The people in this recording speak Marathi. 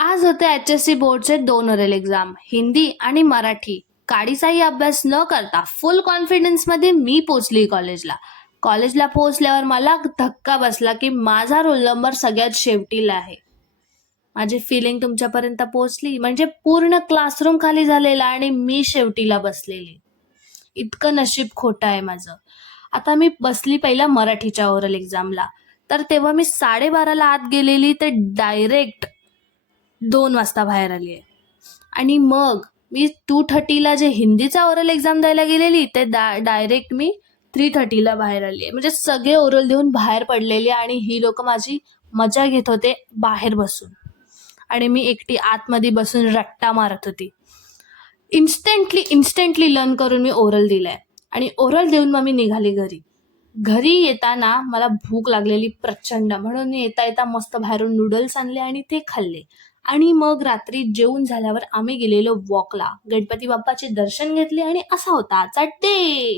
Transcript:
आज होते HSC बोर्डचे 2 ओरल एक्झाम, हिंदी आणि मराठी. काडीचाही अभ्यास न करता फुल कॉन्फिडन्स मध्ये मी पोचली कॉलेजला. कॉलेजला पोहोचल्यावर मला धक्का बसला की माझा रोल नंबर सगळ्यात शेवटीला आहे. माझी फिलिंग तुमच्यापर्यंत पोहोचली म्हणजे पूर्ण क्लासरूम खाली झालेला आणि मी शेवटीला बसलेली. इतकं नशीब खोटं आहे माझं. आता मी बसली पहिला मराठीच्या ओरल एक्झामला. तर तेव्हा मी 12:30ला आत गेलेली ते डायरेक्ट 2 वाजता बाहेर आली आहे. आणि मग मी 2:30ला जे हिंदीचा ओरल एक्झाम द्यायला गेलेली ते डायरेक्ट मी 3:30ला बाहेर आली आहे. म्हणजे सगळे ओरल देऊन बाहेर पडलेले आणि ही लोक माझी मजा घेत होते बाहेर बसून आणि मी एकटी आतमध्ये बसून रट्टा मारत होती. इन्स्टंटली लर्न करून मी ओरल दिलाय आणि ओरल देऊन मग मी निघाली घरी. घरी येताना मला भूक लागलेली प्रचंड, म्हणून मी येता येता मस्त बाहेरून नूडल्स आणले आणि ते खाल्ले. आणि मग रात्री जेवून झाल्यावर आम्ही गेलेलो वॉकला, गणपती बाप्पाचे दर्शन घेतले आणि असा होता आजचा डे.